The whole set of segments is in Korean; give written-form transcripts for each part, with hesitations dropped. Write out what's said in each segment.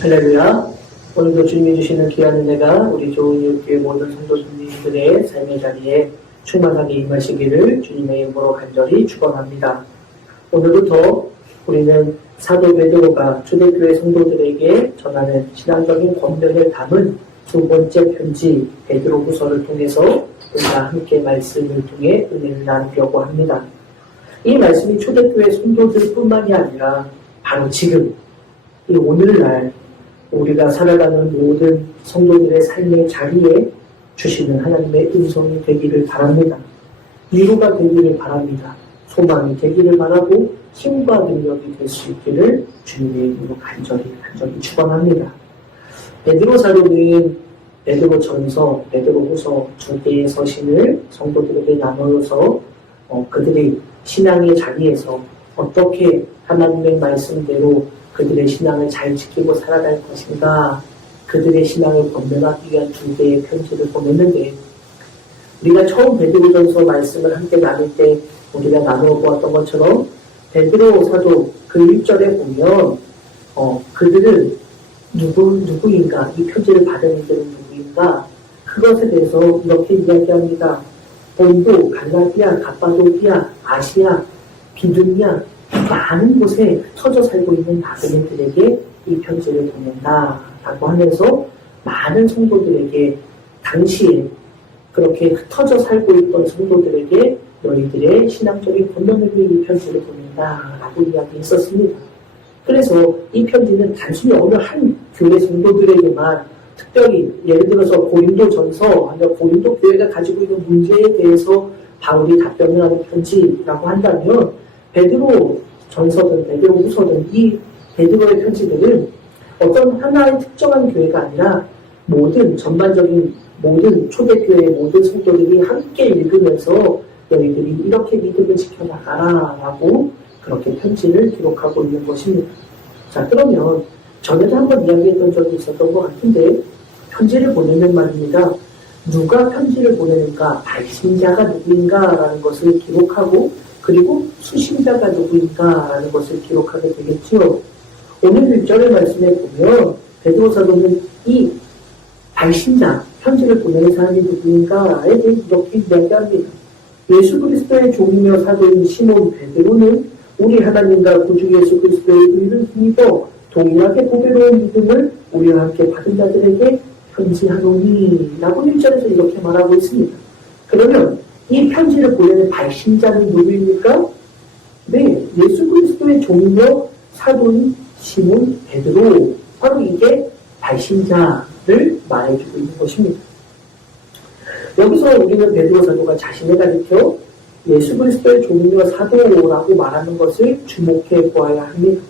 할렐루야. 오늘도 주님이 주시는 귀한 은혜가 우리 좋은 이웃교회 모든 성도님들의 삶의 자리에 충만하게 임하시기를 주님의 이름으로 간절히 축원합니다. 오늘부터 우리는 사도 베드로가 초대교회 성도들에게 전하는 신앙적인 권면을 담은 두 번째 편지 베드로후서를 통해서 우리가 함께 말씀을 통해 은혜를 나누려고 합니다. 이 말씀이 초대교회 성도들뿐만이 아니라 바로 지금 이 오늘날 우리가 살아가는 모든 성도들의 삶의 자리에 주시는 하나님의 음성이 되기를 바랍니다. 위로가 되기를 바랍니다. 소망이 되기를 바라고 힘과 능력이 될 수 있기를 주님의 이름으로 간절히 축원합니다. 베드로 사도는 베드로 전서, 베드로 후서 두 개의 서신을 성도들에게 나눠서 그들의 신앙의 자리에서 어떻게 하나님의 말씀대로 그들의 신앙을 잘 지키고 살아갈 것인가, 그들의 신앙을 건면하기 위한 두 개의 편지를 보냈는데, 우리가 처음 베드로전서 말씀을 함께 나눌 때 우리가 나누어 보았던 것처럼 베드로 사도 그 1절에 보면 그들은 누구인가, 이 편지를 받은 이들은 누구인가, 그것에 대해서 이렇게 이야기합니다. 본도, 갈라디아, 갑바도기아, 아시아, 비두니아 많은 곳에 흩어져 살고 있는 나그네들에게 이 편지를 보낸다 라고 하면서 많은 성도들에게, 당시에 그렇게 흩어져 살고 있던 성도들에게 너희들의 신앙적인 권면을 위해 이 편지를 보낸다 라고 이야기했었습니다. 그래서 이 편지는 단순히 어느 한 교회 성도들에게만, 특별히 예를 들어서 고린도전서 아니면 고린도 교회가 가지고 있는 문제에 대해서 바울이 답변을 하는 편지라고 한다면, 베드로 전서든 베드로 후서든 이 베드로의 편지들은 어떤 하나의 특정한 교회가 아니라 모든 전반적인 모든 초대교회의 모든 성도들이 함께 읽으면서 너희들이 이렇게 믿음을 지켜나가라 라고 그렇게 편지를 기록하고 있는 것입니다. 자, 그러면 전에도 한번 이야기했던 적이 있었던 것 같은데, 편지를 보내는 말입니다. 누가 편지를 보내는가, 발신자가 누구인가 라는 것을 기록하고, 그리고 수신자가 누구인가 라는 것을 기록하게 되겠죠. 오늘 1절의 말씀에 보면 베드로 사도는 이 발신자, 편지를 보내는 사람이 누구인가에 대해 이렇게 이야기합니다. 예수 그리스도의 종이며 사도인 시몬 베드로는 우리 하나님과 구주 예수 그리스도의 의를 힘입어 동일하게 보배로운 믿음을 우리와 함께 받은 자들에게 편지하노니 라고 1절에서 이렇게 말하고 있습니다. 그러면 이 편지를 보내는 발신자는 누구입니까? 네, 예수 그리스도의 종이며 사도인 시몬 베드로, 바로 이게 발신자를 말해주고 있는 것입니다. 여기서 우리는 베드로 사도가 자신을 가리켜 예수 그리스도의 종이며 사도라고 말하는 것을 주목해 보아야 합니다.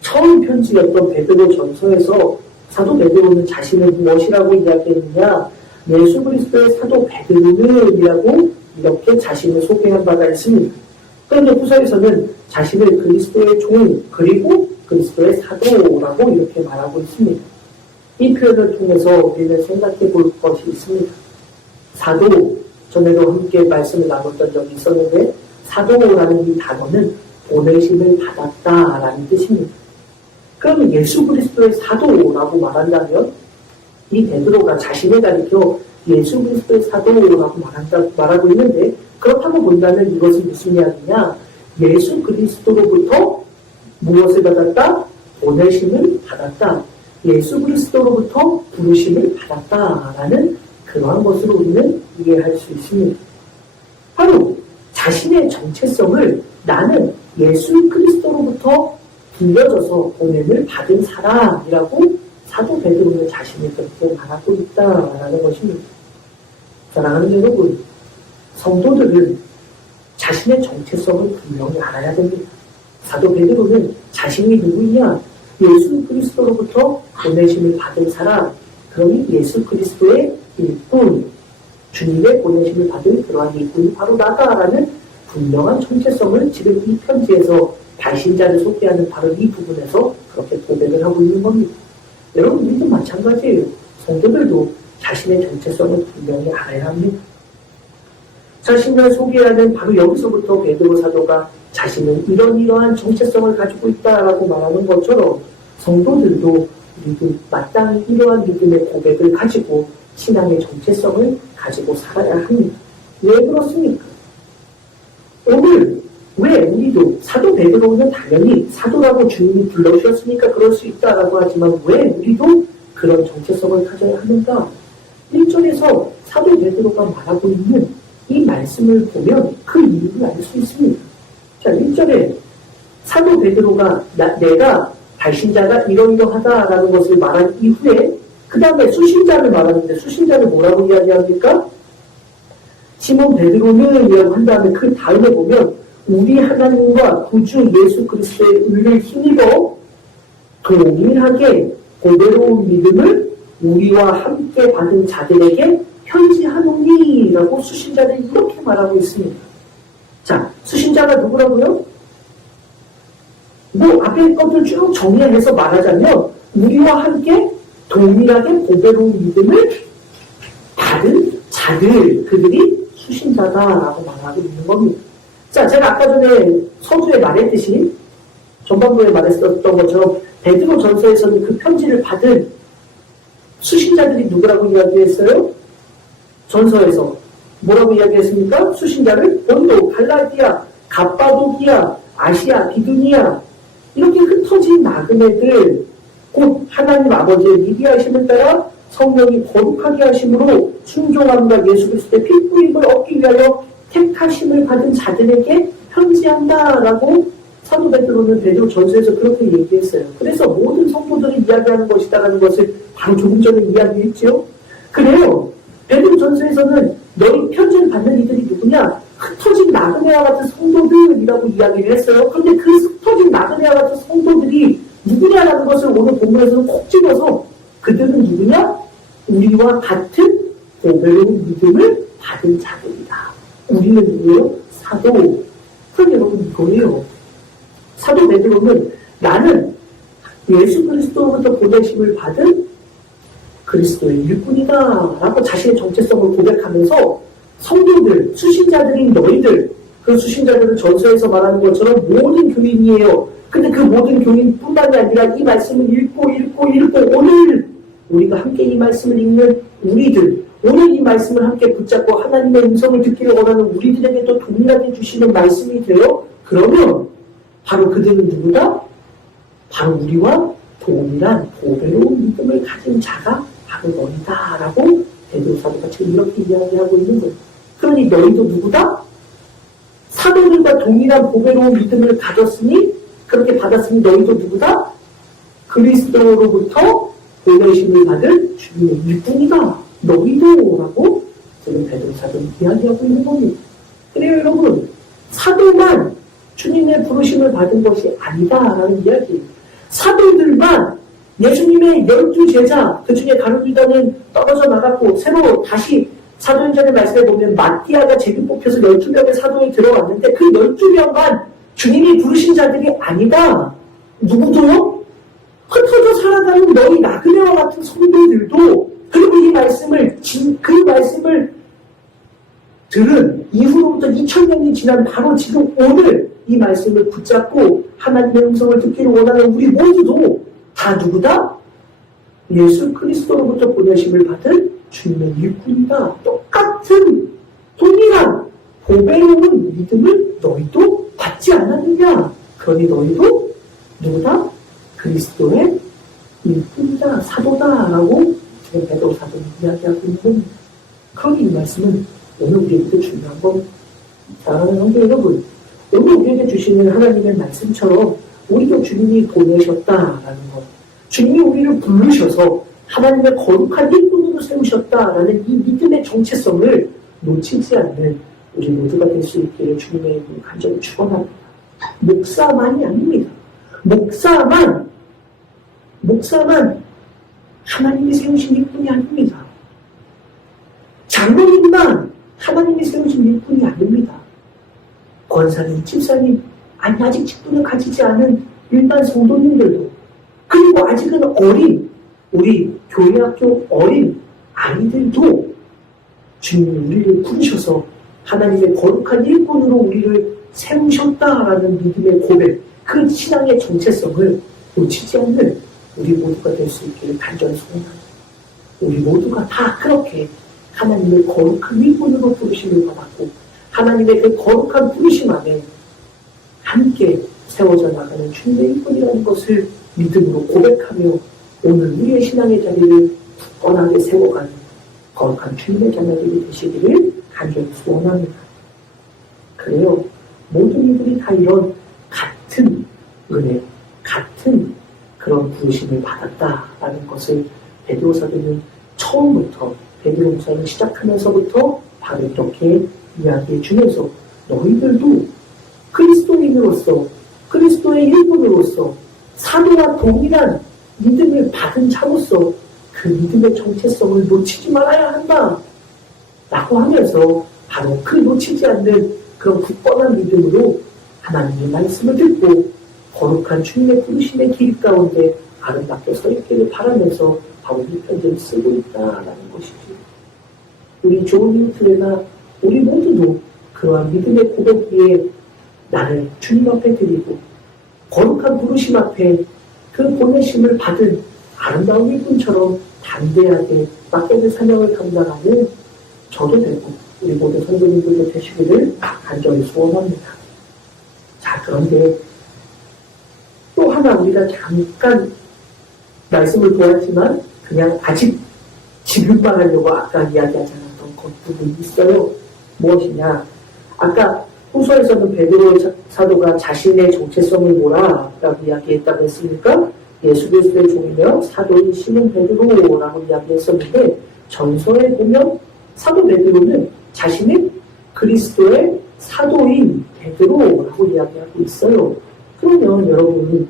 처음 편지였던 베드로 전서에서 사도 베드로는 자신을 무엇이라고 이야기했느냐, 예수 그리스도의 사도 베드로는이라고 이렇게 자신을 소개한 바가 있습니다. 그런데 후서에서는 자신을 그리스도의 종, 그리고 그리스도의 사도라고 이렇게 말하고 있습니다. 이 표현을 통해서 우리는 생각해 볼 것이 있습니다. 사도, 전에도 함께 말씀을 나눴던 적이 있었는데, 사도라는 이 단어는 보내심을 받았다라는 뜻입니다. 그럼 예수 그리스도의 사도라고 말한다면, 이 베드로가 자신을 가리켜 예수 그리스도의 사도라고 말하고 있는데, 그렇다고 본다면 이것은 무슨 이야기냐? 예수 그리스도로부터 무엇을 받았다? 보내심을 받았다. 예수 그리스도로부터 부르심을 받았다라는 그러한 것으로 우리는 이해할 수 있습니다. 바로 자신의 정체성을 나는 예수 그리스도로부터 불려져서 보냄을 받은 사람이라고 사도 베드로는 자신을 그렇게 말하고 있다라는 것입니다. 사랑하는 여러분, 성도들은 자신의 정체성을 분명히 알아야 됩니다. 사도 베드로는 자신이 누구냐? 예수 그리스도로부터 보내심을 받은 사람, 그러니 예수 그리스도의 일꾼, 주님의 보내심을 받은 그러한 일꾼이 바로 나다라는 분명한 정체성을 지금 이 편지에서 발신자를 소개하는 바로 이 부분에서 그렇게 고백을 하고 있는 겁니다. 여러분, 우리도 마찬가지예요. 성도들도 자신의 정체성을 분명히 알아야 합니다. 자신을 소개하는 바로 여기서부터 베드로 사도가 자신은 이러한 정체성을 가지고 있다라고 말하는 것처럼 성도들도 우리도 마땅히 이러한 믿음의 고백을 가지고 신앙의 정체성을 가지고 살아야 합니다. 왜 그렇습니까? 오늘 왜 우리도 사도 베드로는 당연히 사도라고 주님이 불러주셨으니까 그럴 수 있다라고 하지만 왜 우리도 그런 정체성을 가져야 하는가? 1절에서 사도 베드로가 말하고 있는 이 말씀을 보면 그 이유를 알 수 있습니다. 자, 1절에 사도 베드로가 내가 발신자가 이러이러하다라는 것을 말한 이후에 그 다음에 수신자를 말하는데 수신자를 뭐라고 이야기합니까? 시몬 베드로는 이라고 한 다음에 그 다음에 보면 우리 하나님과 구주 예수 그리스도의 은혜를 힘입어 동일하게 고대로운 믿음을 우리와 함께 받은 자들에게 편지하노니 라고 수신자를 이렇게 말하고 있습니다. 자, 수신자가 누구라고요? 뭐 앞에 것들 쭉 정리해서 말하자면 우리와 함께 동일하게 고대로운 믿음을 받은 자들, 그들이 수신자다라고 말하고 있는 겁니다. 자, 제가 아까 전에 서두에 말했듯이 전반부에 말했었던 것처럼 베드로 전서에서는 그 편지를 받은 수신자들이 누구라고 이야기했어요? 전서에서 뭐라고 이야기했습니까? 수신자를 본도, 갈라디아, 갑바도기아, 아시아, 비두니아 이렇게 흩어진 나그네들 곧 하나님 아버지의 미비하심을 따라 성령이 거룩하게 하심으로 순종함과 예수 그리스도의 피부임을 얻기 위하여 택하심을 받은 자들에게 편지한다라고 사도 베드로는 베드로 전서에서 그렇게 얘기했어요. 그래서 모든 성도들이 이야기하는 것이다라는 것을 바로 조금 전에 이야기했죠. 그래요. 베드로 전서에서는 너희 편지를 받는 이들이 누구냐? 흩어진 나그네와 같은 성도들이라고 이야기를 했어요. 그런데 그 흩어진 나그네와 같은 성도들이 누구냐라는 것을 오늘 본문에서는 콕 집어서 그들은 누구냐? 우리와 같은 고배로운 믿음을 받은 자들이다. 우리는 누구예요? 사도. 그럼 여러분 이거예요. 사도 베드로는 나는 예수 그리스도로부터 보내심을 받은 그리스도의 일꾼이다 라고 자신의 정체성을 고백하면서 성도들, 수신자들인 너희들, 그 수신자들은 전서에서 말하는 것처럼 모든 교인이에요. 근데 그 모든 교인뿐만이 아니라 이 말씀을 읽고 오늘 우리가 함께 이 말씀을 읽는 우리들, 오늘 이 말씀을 함께 붙잡고 하나님의 음성을 듣기를 원하는 우리들에게도 동일하게 주시는 말씀이 되어 그러면 바로 그들은 누구다? 바로 우리와 동일한 보배로운 믿음을 가진 자가 바로 너희다 라고 베드로 사도가 지금 이렇게 이야기하고 있는 거예요. 그러니 너희도 누구다? 사도들과 동일한 보배로운 믿음을 가졌으니 그렇게 받았으니 너희도 누구다? 그리스도로부터 보내심을 받을 주님의 일꾼이다. 너희도 라고 지금 베드로 사도는 이야기하고 있는 겁니다. 그래요 여러분, 사도만 주님의 부르심을 받은 것이 아니다라는 이야기예요. 사도들만 예수님의 12제자, 그 중에 가룟 유다는 떨어져 나갔고 새로 다시 사도행전의 말씀에 보면 마띠아가 제비 뽑혀서 12명의 사도에 들어왔는데 그 12명만 주님이 부르신 자들이 아니다. 누구도요? 흩어져 살아가는 너희 나그네와 같은 성도들도 그리고 이 말씀을 그 말씀을 들은 이후로부터 2000년이 지난 바로 지금 오늘 이 말씀을 붙잡고 하나님의 음성을 듣기를 원하는 우리 모두도 다 누구다? 예수 그리스도로부터 보내심을 받은 주님의 일꾼이다. 똑같은 동일한 보배로운 믿음을 너희도 받지 않았느냐? 그러니 너희도 누구다? 그리스도의 일꾼이다, 사도다라고 지금 베드로 사도는 이야기하고 있는 겁니다. 그러니 이 말씀은 오늘 우리에게 중요한 겁니다. 사랑하는 성도 여러분, 오늘 우리에게 주시는 하나님의 말씀처럼 우리도 주님이 보내셨다라는 것, 주님이 우리를 부르셔서 하나님의 거룩한 일꾼으로 세우셨다라는 이 믿음의 정체성을 놓치지 않는 우리 모두가 될 수 있기를 주님의 이름으로 간절히 축원합니다. 목사만이 아닙니다. 목사만 하나님이 세우신 일꾼이 아닙니다. 장로님만 하나님이 세우신 일꾼이 아닙니다. 권사님, 집사님, 아직 직분을 가지지 않은 일반 성도님들도, 그리고 아직은 어린 우리 교회학교 어린 아이들도 주님이 우리를 부르셔서 하나님의 거룩한 일꾼으로 우리를 세우셨다라는 믿음의 고백, 그 신앙의 정체성을 놓치지 않는 우리 모두가 될 수 있기를 간절히 소원합니다. 우리 모두가 다 그렇게 하나님의 거룩한 일꾼으로 부르심을 받았고 하나님의 그 거룩한 부르심 안에 함께 세워져 나가는 주님의 일꾼이라는 것을 믿음으로 고백하며 오늘 우리의 신앙의 자리를 굳건하게 세워가는 거룩한 주님의 자녀들이 되시기를 간절히 소원합니다. 그래요. 모든 이들이 다 이런 같은 은혜, 같은 그런 부르심을 받았다라는 것을 베드로 사도는 처음부터 베드로 목사를 시작하면서부터 바로 이렇게 이야기해 주면서 너희들도 그리스도인으로서 그리스도의 일꾼으로서 사도와 동일한 믿음을 받은 자로서 그 믿음의 정체성을 놓치지 말아야 한다 라고 하면서 바로 그 놓치지 않는 그런 굳건한 믿음으로 하나님의 말씀을 듣고 거룩한 주님의 부르심의 길 가운데 아름답게 서 있기를 바라면서 바로 이 편지를 쓰고 있다라는 것이지. 우리 좋은 이웃들과 우리 모두도 그러한 믿음의 고백 위에 나를 주님 앞에 드리고 거룩한 부르심 앞에 그 보내심을 받은 아름다운 일꾼처럼 담대하게 맡겨진 사명을 감당하는 저도 되고 우리 모두 선생님들도 되시기를 간절히 소원합니다. 자, 그런데 또 하나 우리가 잠깐 말씀을 보았지만 그냥 아직 지금만 하려고 아까 이야기하지 않았던 것 부분이 있어요. 무엇이냐? 아까 후서에서는 베드로 사도가 자신의 정체성을 뭐라라고 이야기했다고 했으니까 예수 그리스도의 종이며 사도인 시몬 베드로라고 이야기했었는데 전서에 보면 사도 베드로는 자신의 그리스도의 사도인 베드로라고 이야기하고 있어요. 그러면 여러분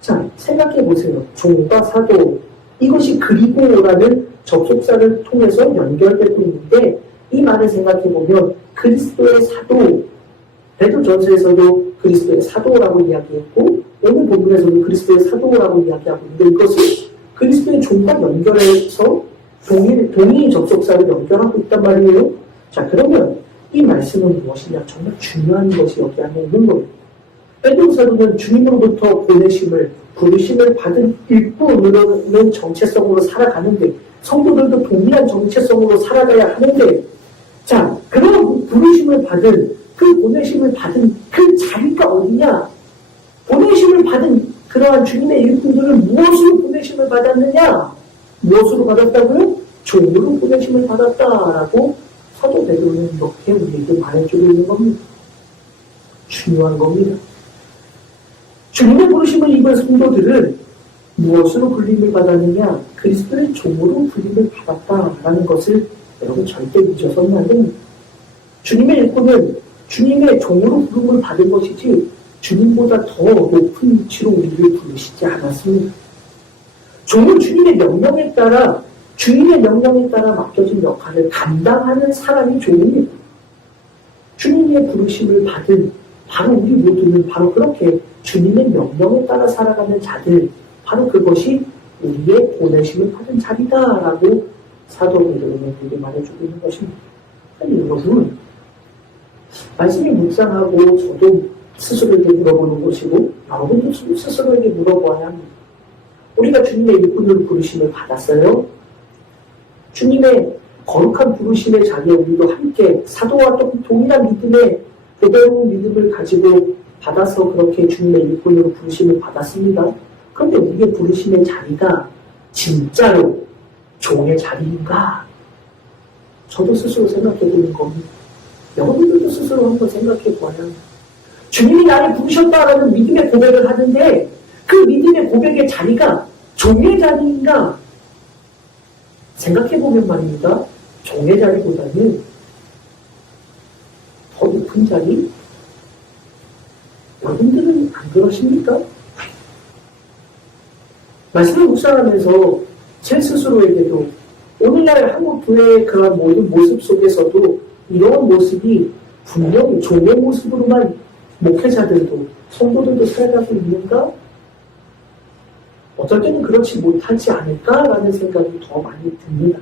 자 생각해 보세요. 종과 사도 이것이 그리고라는 접속사를 통해서 연결되고 있는데 이 말을 생각해 보면 그리스도의 사도 베드로전서에서도 그리스도의 사도라고 이야기했고 오늘 본문에서도 그리스도의 사도라고 이야기하고 있는데 이것을 그리스도의 종과 연결해서 동일 접속사를 연결하고 있단 말이에요. 자 그러면 이 말씀은 무엇이냐? 정말 중요한 것이 여기 안에 있는 거예요. 베드로 사도는 주님으로부터 보내심을 부르심을 받은 일꾼으로는 정체성으로 살아가는데 성도들도 동일한 정체성으로 살아가야 하는데 자 그런 부르심을 받은 그 보내심을 받은 그 자리가 어디냐? 보내심을 받은 그러한 주님의 일꾼들은 무엇으로 보내심을 받았느냐? 무엇으로 받았다고요? 종으로 보내심을 받았다라고 사도 베드로는 이렇게 우리에게 말해주고 있는 겁니다. 중요한 겁니다. 주님의 부르심을 입은 성도들은 무엇으로 불림을 받았느냐? 그리스도의 종으로 불림을 받았다라는 것을 여러분 절대 잊어서는 안 됩니다. 주님의 일꾼은 주님의 종으로 부름을 받은 것이지 주님보다 더 높은 위치로 우리를 부르시지 않았습니다. 종은 주님의 명령에 따라 맡겨진 역할을 감당하는 사람이 종입니다. 주님의 부르심을 받은 바로 우리 모두는 바로 그렇게 주님의 명령에 따라 살아가는 자들 바로 그것이 우리의 보내심을 받은 자리다라고 사도 베드로는 우리에게 말해주고 있는 것입니다. 아니 여러분 말씀이 묵상하고 저도 스스로에게 물어보는 것이고 여러분도 스스로에게 물어보아야 합니다. 우리가 주님의 일꾼으로 부르심을 받았어요. 주님의 거룩한 부르심의 자리에 우리도 함께 사도와 동일한 믿음의 그대로 믿음을 가지고 받아서 그렇게 주님의 일꾼으로 부르심을 받았습니다. 그런데 우리의 부르심의 자리가 진짜로 종의 자리인가? 저도 스스로 생각해 보는 겁니다. 여러분들도 스스로 한번 생각해 보아야 합니다. 주님이 나를 부르셨다라는 믿음의 고백을 하는데 그 믿음의 고백의 자리가 종의 자리인가? 생각해보면 말입니다. 종의 자리보다는 더 높은 자리? 여러분들은 안 그러십니까? 말씀을 묵상하면서 제 스스로에게도 오늘날 한국 교회의 그런 모든 모습 속에서도 이런 모습이 분명히 종의 모습으로만 목회자들도 성도들도 살아가고 있는가? 어떨 때는 그렇지 못하지 않을까라는 생각이 더 많이 듭니다.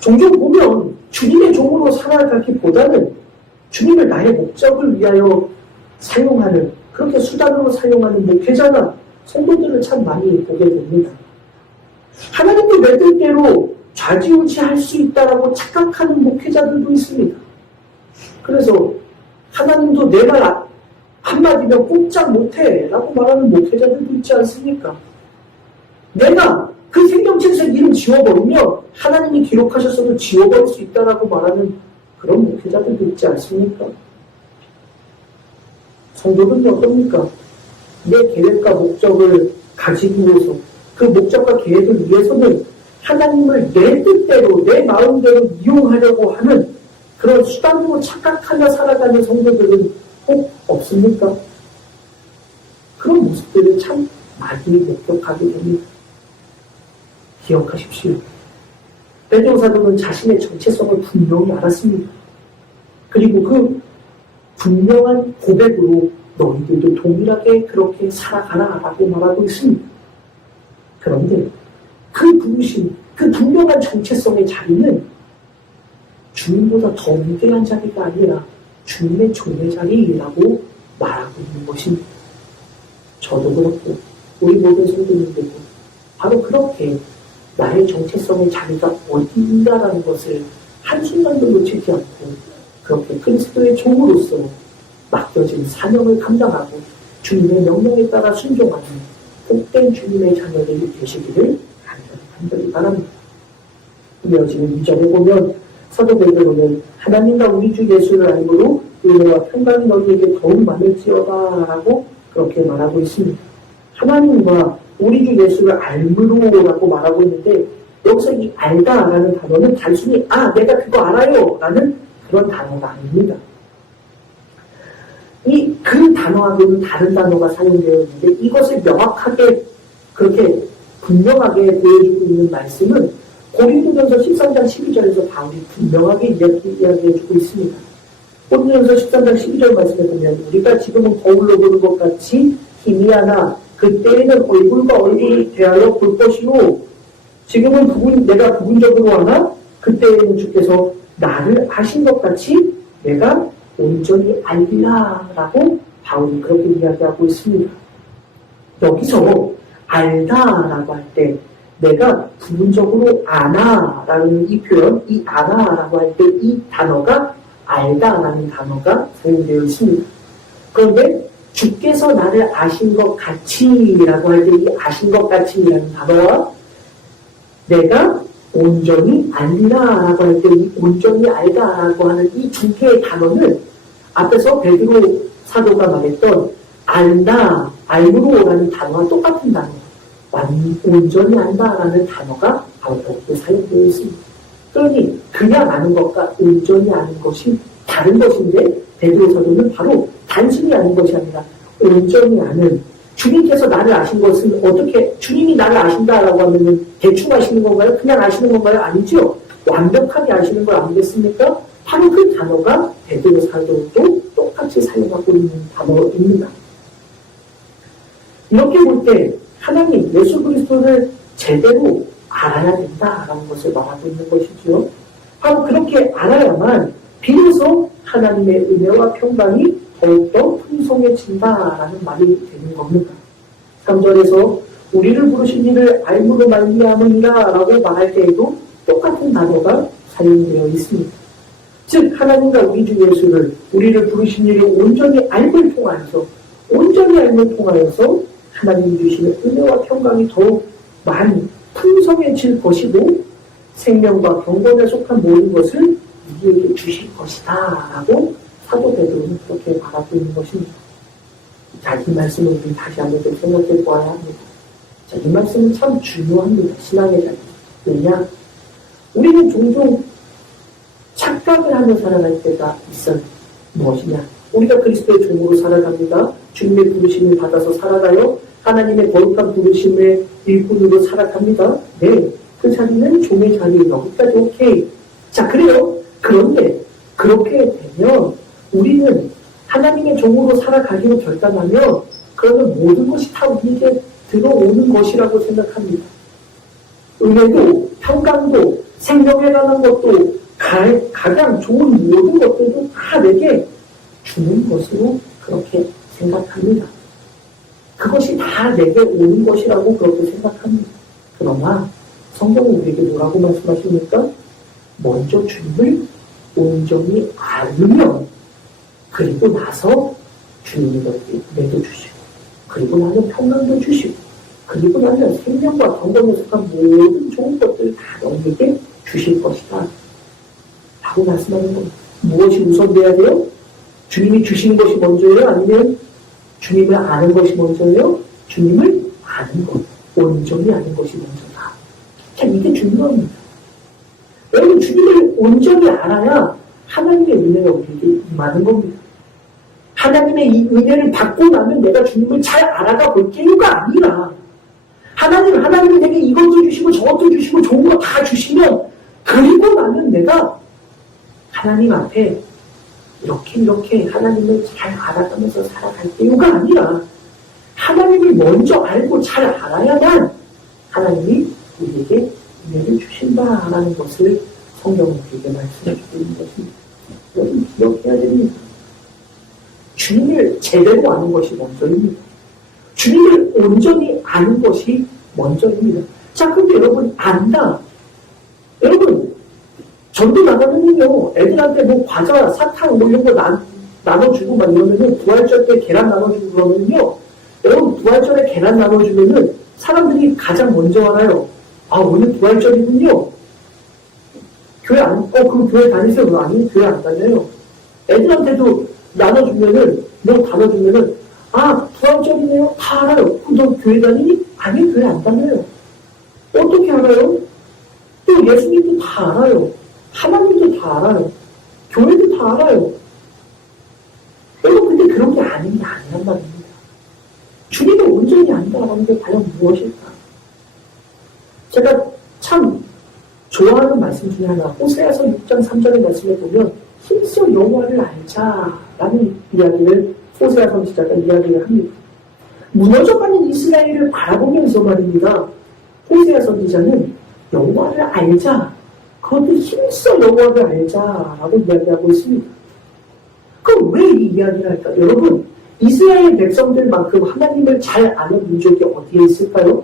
종종 보면 주님의 종으로 살아가기보다는 주님을 나의 목적을 위하여 사용하는 그렇게 수단으로 사용하는 목회자나 성도들을 참 많이 보게 됩니다. 하나님도 내 뜻대로 좌지우지할 수 있다라고 착각하는 목회자들도 있습니다. 그래서 하나님도 내 말 한마디면 꼼짝 못해 라고 말하는 목회자들도 있지 않습니까? 내가 그 생명책에서 이름 지워버리면 하나님이 기록하셨어도 지워버릴 수 있다라고 말하는 그런 목회자들도 있지 않습니까? 성도들은 어떻습니까? 내 계획과 목적을 가지고서 그 목적과 계획을 위해서는 하나님을 내 뜻대로 내 마음대로 이용하려고 하는 그런 수단으로 착각하며 살아가는 성도들은 꼭 없습니까? 그런 모습들을 참 많이 목격하게 됩니다. 기억하십시오. 베드로 사도는 자신의 정체성을 분명히 알았습니다. 그리고 그 분명한 고백으로 너희들도 동일하게 그렇게 살아가라라고 말하고 있습니다. 그런데 그 부르심, 그 분명한 정체성의 자리는 주님보다 더 위대한 자리가 아니라 주님의 종의 자리라고 말하고 있는 것입니다. 저도 그렇고 우리 모든 성도님들도 바로 그렇게 나의 정체성의 자리가 어디인가라는 것을 한순간도 놓치지 않고 그렇게 그리스도의 종으로서 맡겨진 사명을 감당하고 주님의 명령에 따라 순종하는 복된 주님의 자녀들이 되시기를 간절히 바랍니다. 이어지는 2절에 보면 사도 베드로는 하나님과 우리 주 예수를 알므로 은혜와 평강이 너희에게 더욱 많을지어다 라고 그렇게 말하고 있습니다. 하나님과 우리 주 예수를 알므로라고 말하고 있는데 여기서 이 알다라는 단어는 단순히 내가 그거 알아요 라는 그런 단어가 아닙니다. 그 단어하고는 다른 단어가 사용되어 있는데 이것을 명확하게 그렇게 분명하게 보여주고 있는 말씀은 고린도전서 13장 12절에서 바울이 분명하게 이야기해주고 있습니다. 고린도전서 13장 12절 말씀에 보면 우리가 지금은 거울로 보는 것 같이 희미하나 그때에는 얼굴과 얼굴을 대하여 볼 것이요 지금은 내가 부분적으로 하나 그때에는 주께서 나를 아신 것 같이 내가 온전히 알리라 라고 바울이 그렇게 이야기하고 있습니다. 여기서 알다라고 할 때 내가 부분적으로 아나라는 이 표현, 이 아나라고 할 때 이 단어가 알다라는 단어가 사용되어 있습니다. 그런데 주께서 나를 아신 것 같이라고 할 때 이 아신 것 같이라는 단어와 내가 온전히 알리라라고 할 때 이 온전히 알다라고 하는 이 두 개의 단어는 앞에서 베드로 사도가 말했던 알다, 알므로라는 단어와 똑같은 단어, 온전히 안다라는 단어가 바로 여기에 사용되어 있습니다. 그러니 그냥 아는 것과 온전히 아는 것이 다른 것인데 베드로 사도는 바로 단순히 아는 것이 아니라 온전히 아는 주님께서 나를 아신 것은 어떻게 주님이 나를 아신다라고 하면 대충 아시는 건가요? 그냥 아시는 건가요? 아니죠. 완벽하게 아시는 거 아니겠습니까? 바로 그 단어가 베드로 사도도 똑같이 사용하고 있는 단어입니다. 이렇게 볼 때 하나님 예수 그리스도를 제대로 알아야 된다라는 것을 말하고 있는 것이죠. 바로 그렇게 알아야만 비로소 하나님의 은혜와 평강이 더욱더 풍성해진다라는 말이 되는 겁니다. 3절에서 우리를 부르신 이를 알므로 말미암으니라 라고 말할 때에도 똑같은 단어가 사용되어 있습니다. 즉 하나님과 우리 주 예수를 우리를 부르신 이를 온전히 알을 통하여서 하나님이 주시는 은혜와 평강이 더욱 많이 풍성해질 것이고 생명과 경건에 속한 모든 것을 우리에게 주실 것이다 라고 사도 베드로는 그렇게 말하고 있는 것입니다. 자, 이 말씀을 우리 다시 한번 좀 생각해 보아야 합니다. 자, 이 말씀은 참 중요합니다. 신앙의 자리. 왜냐? 우리는 종종 착각을 하며 살아갈 때가 있어요. 무엇이냐? 우리가 그리스도의 종으로 살아갑니다. 주님의 부르심을 받아서 살아가요. 하나님의 거룩한 부르심의 일꾼으로 살아갑니다. 네, 그 자리는 종의 자리, 여기까지 오케이. 자, 그래요. 그런데 그렇게 되면 우리는 하나님의 종으로 살아가기로 결단하면 그러면 모든 것이 다 우리에게 들어오는 것이라고 생각합니다. 은혜도 평강도 생명에 관한 것도 가장 좋은 모든 것들도 다 내게 주는 것으로 그렇게 생각합니다. 그것이 다 내게 오는 것이라고 그렇게 생각합니다. 그러나 성경은 우리에게 뭐라고 말씀하십니까? 먼저 주님을 온전히 알면 그리고 나서 주님이 너에게 은혜도 주시고 그리고 나면 평강도 주시고 그리고 나면 생명과 건강에 속한 모든 좋은 것들을 다 너에게 주실 것이다 라고 말씀하는 겁니다. 무엇이 우선돼야 돼요? 주님이 주시는 것이 먼저예요? 아니면 주님을 아는 것이 먼저예요? 주님을 아는 것, 온전히 아는 것이 먼저다. 자, 이게 중요합니다. 여러분, 주님을 온전히 알아야 하나님의 은혜가 우리에게 임하는 겁니다. 하나님의 이 은혜를 받고 나면 내가 주님을 잘 알아가 볼게요가 아니라 하나님이 내게 이것도 주시고 저것도 주시고 좋은 거 다 주시면 그리고 나면 내가 하나님 앞에 이렇게 하나님을 잘 알아가면서 살아갈게요가 아니라 하나님을 먼저 알고 잘 알아야만 하나님이 우리에게 은혜를 주신다라는 것을 성경은 우리에게 말씀해주고 있는 것입니다. 여러분 기억해야 됩니다. 주님을 제대로 아는 것이 먼저입니다. 주님을 온전히 아는 것이 먼저입니다. 자, 근데 여러분 안다. 여러분 전도 나가면요 애들한테 뭐 과자, 사탕 뭐 이런 거 나눠주고 막 이러면은 부활절 때 계란 나눠주고 그러면요 여러분 부활절에 계란 나눠주면은 사람들이 가장 먼저 알아요. 아 오늘 부활절이군요. 교회 그럼 교회 다니세요? 아니 교회 안 다녀요. 애들한테도 나눠주면은 뭐 나눠주면은 아 부활절이네요. 다 알아요. 그럼 너 교회 다니니? 아니 교회 안 다녀요. 어떻게 알아요? 또 예수님도 다 알아요. 하나님도 다 알아요. 교회도 다 알아요. 여러분 근데 그런 게 아닌 게 아니란 말입니다. 주님을 온전히 안다라는 게 과연 무엇일까? 제가 참 좋아하는 말씀 중에 하나 호세아서 6장 3절의 말씀에 보면 힘써 여호와를 알자라는 이야기를 호세아 선지자가 이야기를 합니다. 무너져가는 이스라엘을 바라보면서 말입니다. 호세아 선지자는 여호와를 알자 그것도 힘써 여호와를 알자라고 이야기하고 있습니다. 그럼 왜 이 이야기를 할까? 여러분 이스라엘 백성들만큼 하나님을 잘 아는 민족이 어디에 있을까요?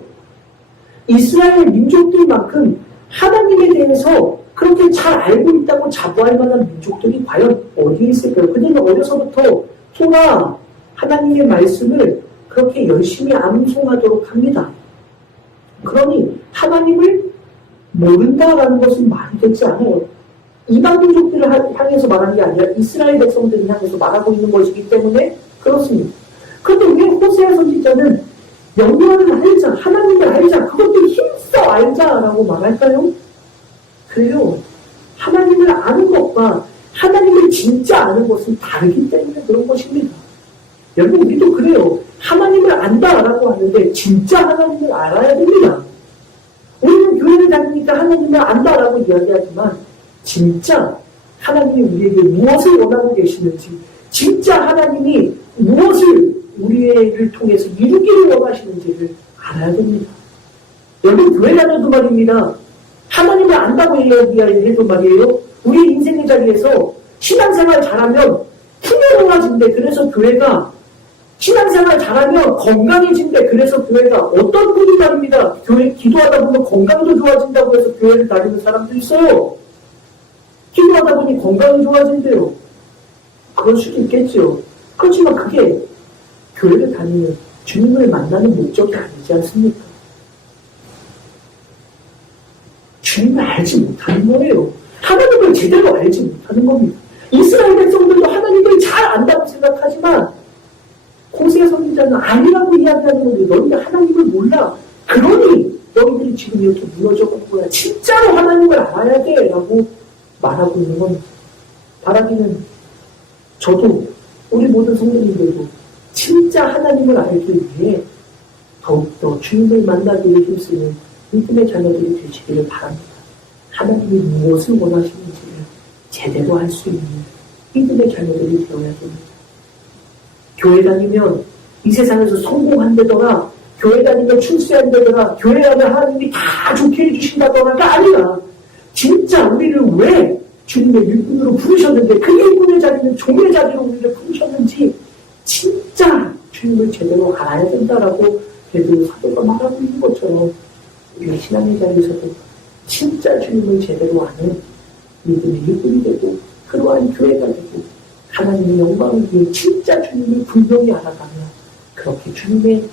이스라엘 민족들만큼 하나님에 대해서 그렇게 잘 알고 있다고 자부할 만한 민족들이 과연 어디에 있을까요? 그들은 어려서부터 토라 하나님의 말씀을 그렇게 열심히 암송하도록 합니다. 그러니 하나님을 모른다라는 것은 말이 되지 않아요. 이방 민족들을 향해서 말하는 게 아니라 이스라엘 백성들을 향해서 말하고 있는 것이기 때문에 그렇습니다. 그런데 왜 호세아 선지자는 여호와를 알자, 하나님을 알자, 그것도 힘써 알자라고 말할까요? 그래요. 하나님을 아는 것과 하나님을 진짜 아는 것은 다르기 때문에 그런 것입니다. 여러분 우리도 그래요. 하나님을 안다라고 하는데 진짜 하나님을 알아야 됩니다. 우리는 교회를 다니니까 하나님을 안다라고 이야기하지만 진짜 하나님이 우리에게 무엇을 원하고 계시는지 진짜 하나님이 무엇을 우리를 통해서 이루기를 원하시는지를 알아야 됩니다. 여러분 교회 다녀도 말입니다. 하나님을 안다고 이야기해도 말이에요. 우리 인생의 자리에서 신앙생활 잘하면 풍요로워진대. 그래서 교회가 신앙생활 잘하면 건강해진대. 그래서 교회가 어떤 분이 말입니다. 교회 기도하다 보면 건강도 좋아진다고 해서 교회를 다니는 사람도 있어요. 기도하다 보니 건강이 좋아진대요. 그럴 수도 있겠죠. 그렇지만 그게 교회를 다니는 주님을 만나는 목적이 아니지 않습니까? 주님을 알지 못하는 거예요. 하나님을 제대로 알지 못하는 겁니다. 이스라엘 백성들도 하나님을 잘 안다고 생각하지만 호세아 선지자는 아니라고 이야기하는 건데 너희들 하나님을 몰라. 그러니 너희들이 지금 이렇게 무너져가는 거야. 진짜로 하나님을 알아야 돼 라고 말하고 있는 겁니다. 바라기는 저도 우리 모든 성도님들도 진짜 하나님을 알기 위해 더욱더 주님을 만나기를 힘쓰는 믿음의 자녀들이 되시기를 바랍니다. 하나님이 무엇을 원하시는지를 제대로 할 수 있는 믿음의 자녀들이 되어야 됩니다. 교회 다니면 이 세상에서 성공한다더라, 교회 다니면 출세한다더라, 교회 가면 하나님이 다 좋게 해주신다더라가 아니라 진짜 우리를 왜 주님의 일꾼으로 부르셨는데 그 일꾼의 자리는 종의 자리로 우리를 부르셨는지 진짜 주님을 제대로 알아야 된다라고 베드로 사도가 말하고 있는 것처럼 우리 신앙의 자리에서도 진짜 주님을 제대로 아는 믿음의 일꾼이 되고 그러한 교회가 되고 하나님의 영광을 위해 진짜 주님을 분명히 알아가며 그렇게 주님의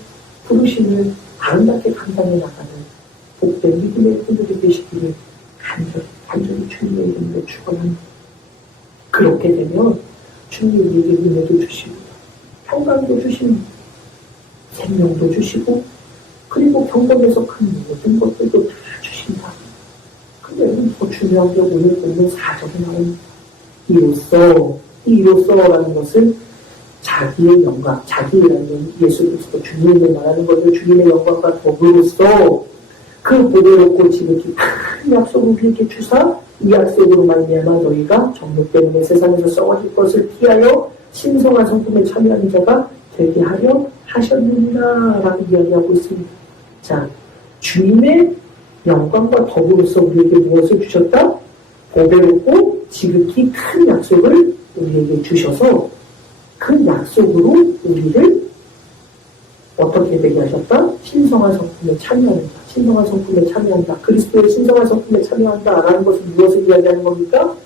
부르심을 아름답게 감당해 나가는 복된 믿음의 분들이 되시기를 간절히 주님의 이름으로 축원합니다. 그렇게 되면 주님이 우리에게 은혜도 주시고 평강도 주시고 생명도 주시고 그리고 경건에서 큰 모든 것들도 다 주신다. 근데 여러분 더 중요한 게 오늘 보면 4절에 나옵니다. 이로써라는 것은 자기의 영광, 자기라는 예수 그리스도 주님을 말하는 것을 주님의 영광과 더불어서 그 보배롭고 지극히 큰 약속을 우리에게 주사 이 약속으로 말미암아 너희가 정욕 때문에 세상에서 썩어질 것을 피하여 신성한 성품에 참여하는 자가 되게 하려 하셨느니라 라고 이야기하고 있습니다. 자, 주님의 영광과 더불어서 우리에게 무엇을 주셨다? 보배롭고 지극히 큰 약속을 우리에게 주셔서 그 약속으로 우리를 어떻게 되게 하셨다? 신성한 성품에 참여한다. 신성한 성품에 참여한다. 그리스도의 신성한 성품에 참여한다. 라는 것은 무엇을 이야기하는 겁니까?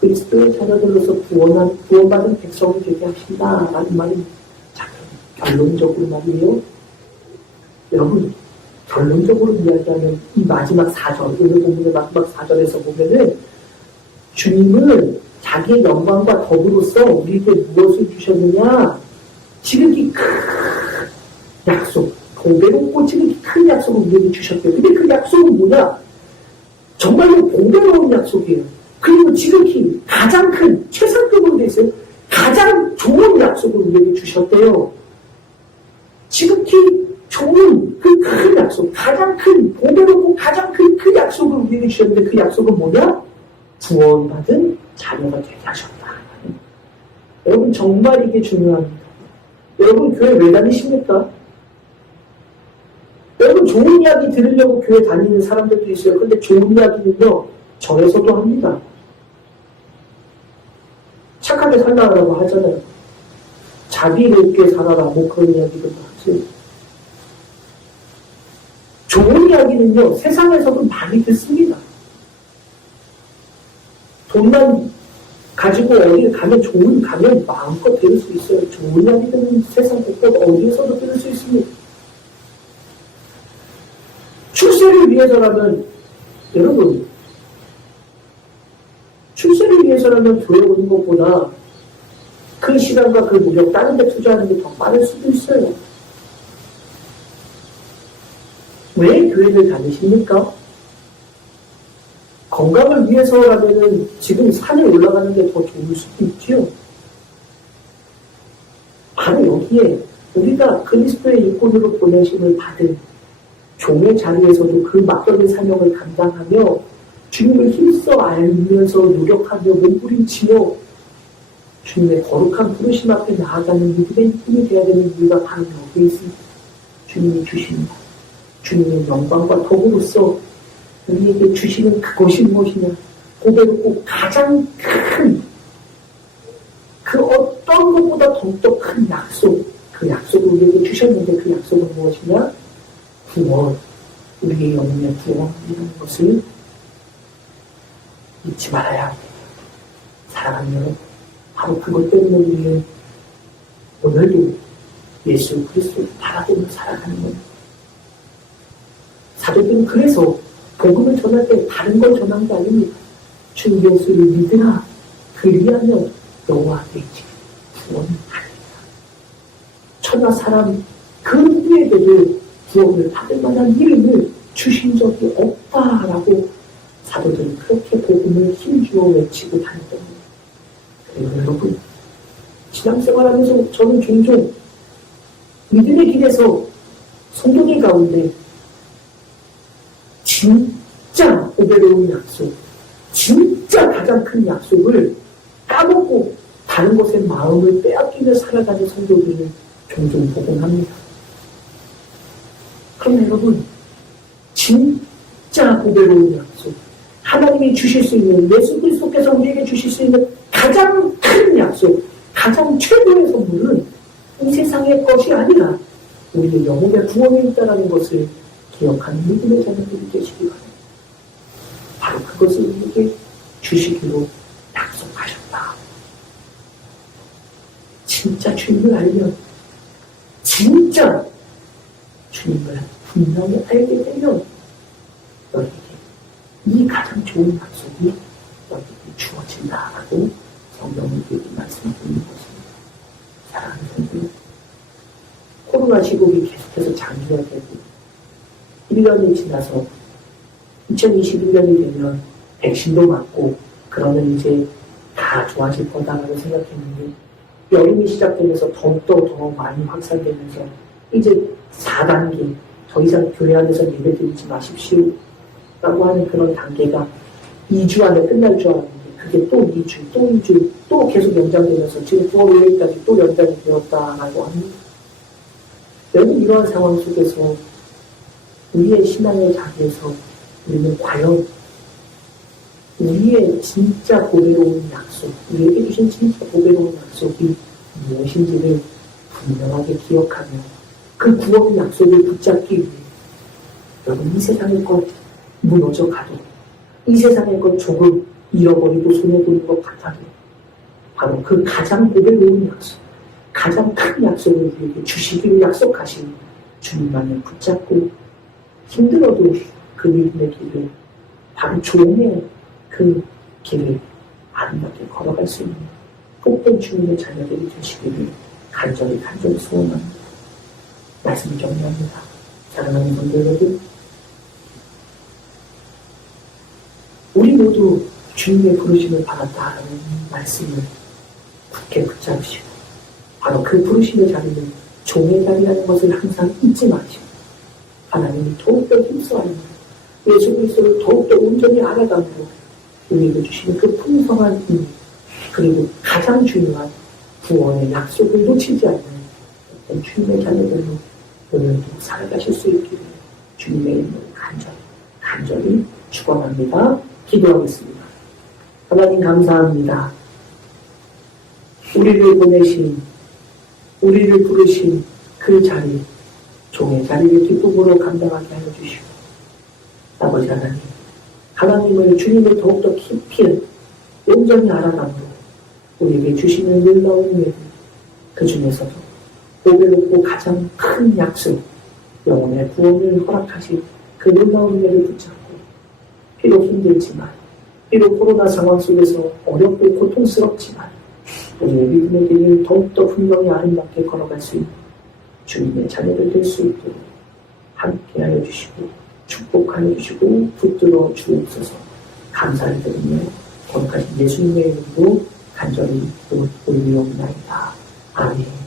그리스도의 자녀들로서 구원받은 백성이 되게 하신다. 라는 말입니다. 자, 결론적으로 말이에요. 여러분, 결론적으로 이야기하면 이 마지막 4절, 오늘 본문의 마지막 4절에서 보면은 주님은 자기의 영광과 더불어서 우리에게 무엇을 주셨느냐? 지극히 큰 약속, 보배롭고 지극히 큰 약속을 우리에게 주셨대요. 근데 그 약속은 뭐냐? 정말로 보배로운 약속이에요. 그리고 지극히 가장 큰, 최상급으로 되어 있어요. 가장 좋은 약속을 우리에게 주셨대요. 지극히 좋은 그 큰 약속, 가장 큰, 보배롭고 가장 큰 그 약속을 우리에게 주셨는데 그 약속은 뭐냐? 구원받은 자녀가 되게 하셨다. 여러분 정말 이게 중요합니다. 여러분 교회 왜 다니십니까? 여러분 좋은 이야기 들으려고 교회 다니는 사람들도 있어요. 근데 좋은 이야기는요 절에서도 합니다. 착하게 살라고 하잖아요. 자비롭게 살아라 뭐 그런 이야기도 하지. 좋은 이야기는요 세상에서도 많이 듣습니다. 돈만 가지고 어디를 가면 마음껏 들을 수 있어요. 좋은 이야기들은 세상 곳곳 어디에서도 들을 수 있습니다. 출세를 위해서라면, 여러분, 출세를 위해서라면 교회 오는 것보다 그 시간과 그 무력 다른 데 투자하는 게 더 빠를 수도 있어요. 왜 교회를 다니십니까? 건강을 위해서라면 지금 산에 올라가는 게 더 좋을 수도 있지요. 바로 여기에 우리가 그리스도의 일꾼으로 보내심을 받은 종의 자리에서도 그 막걸리 사명을 감당하며 주님을 힘써 알면서 노력하며 몸부림치며 주님의 거룩한 부르심 앞에 나아가는 믿음의 힘이 되어야 되는 이유가 바로 여기에 있습니다. 주님이 주십니다. 주님의 영광과 더불어서 우리에게 주시는 그것이 무엇이냐? 고백고 가장 큰 그 어떤 것보다 더욱더 큰 약속, 그 약속을 우리에게 주셨는데 그 약속은 무엇이냐? 구원, 우리의 영혼의 구원이라는 것을 잊지 말아야 합니다. 사랑하는 여러분, 바로 그것 때문에 우리는 오늘도 예수 그리스도를 바라보며 살아가는 겁니다. 사도들은 그래서 복음을 전할 때 다른 걸 전한 게 아닙니다. 주 예수를 믿으라. 그리하면 너와 내 집 구원을 받으리라. 천하 사람 그 누구에게도 구원을 받을 만한 이름을 주신 적이 없다라고 사도들은 그렇게 복음을 힘주어 외치고 다녔던 겁니다. 그리고 여러분, 신앙생활하면서 저는 종종 믿음의 길에서 성도들 가운데 진짜 보배로운 약속, 진짜 가장 큰 약속을 까먹고 다른 것에 마음을 빼앗기며 살아가는 성도들을 종종 보곤 합니다. 그럼 여러분, 진짜 보배로운 약속, 하나님이 주실 수 있는, 예수 그리스도께서 우리에게 주실 수 있는 가장 큰 약속, 가장 최고의 선물은 이 세상의 것이 아니라 우리의 영혼의 구원에 있다는 것을 기억하는 믿음의 자녀들이 되시기 바랍니다. 바로 그것을 우리에게 주시기로 약속하셨다. 진짜 주님을 알면, 진짜 주님을 분명히 알게 되면 너에게 이 가장 좋은 약속이 너에게 주어진다라고 성경은 우리에게 말씀드리는 것입니다. 사랑하는 성도, 코로나 시국이 계속해서 장기화되고 1년이 지나서 2021년이 되면 백신도 맞고 그러면 이제 다 좋아질 거다라고 생각했는데 여름이 시작되면서 더욱더 더 많이 확산되면서 이제 4단계 더 이상 교회 안에서 예배드리지 마십시오 라고 하는 그런 단계가 2주 안에 끝날 줄 알았는데 그게 또 2주, 또 2주, 또 계속 연장되면서 지금 9월 5일까지 또 연장이 되었다라고 합니다. 여러분, 이러한 상황 속에서 우리의 신앙의 자리에서 우리는 과연 우리의 진짜 보배로운 약속, 우리에게 주신 진짜 보배로운 약속이 무엇인지를 분명하게 기억하며 그 구원의 약속을 붙잡기 위해 여러분, 이 세상의 것 무너져 가도, 이 세상의 것 조금 잃어버리고 손해보는 것 같아도 바로 그 가장 보배로운 약속, 가장 큰 약속을 우리에게 주시기를 약속하신 주님만을 붙잡고 힘들어도 그 믿음의 길을, 바로 종의 그 길을 아름답게 걸어갈 수 있는 복된 주님의 자녀들이 되시기를 간절히 소원합니다. 말씀을 정리합니다. 사랑하는 성도 여러분, 우리 모두 주님의 부르심을 받았다라는 말씀을 굳게 붙잡으시고 바로 그 부르심의 자리는 종의 자리라는 것을 항상 잊지 마시고 하나님이 더욱더 힘써하며 예수 그리스도를 더욱더 온전히 알아가므로 우리에게 주시는 그 풍성한 힘 그리고 가장 중요한 구원의 약속을 놓치지 않는 주님의 자녀들로 오늘도 살아가실 수 있기를 주님의 이름으로 간절히 축원합니다. 기도하겠습니다. 하나님 감사합니다. 우리를 보내신, 우리를 부르신 그 자리, 종의 자리를 기쁨으로 감당하게 하여 주시고 아버지 하나님, 하나님을 주님을 더욱더 깊이 온전히 알아가므로 우리에게 주시는 놀라운 은혜를 그 중에서도 보배롭고 가장 큰 약속, 영혼의 구원을 허락하신 그 놀라운 은혜를 붙잡고 비록 힘들지만, 비록 코로나 상황 속에서 어렵고 고통스럽지만 우리의 믿음의 길을 더욱더 분명히 아름답게 걸어갈 수 있는 주님의 자녀들 될 수 있도록 함께하여 주시고 축복하여 주시고 붙들어 주옵소서. 감사를 드리며 거룩하신 예수님의 이름으로 간절히 올리옵나이다. 아멘.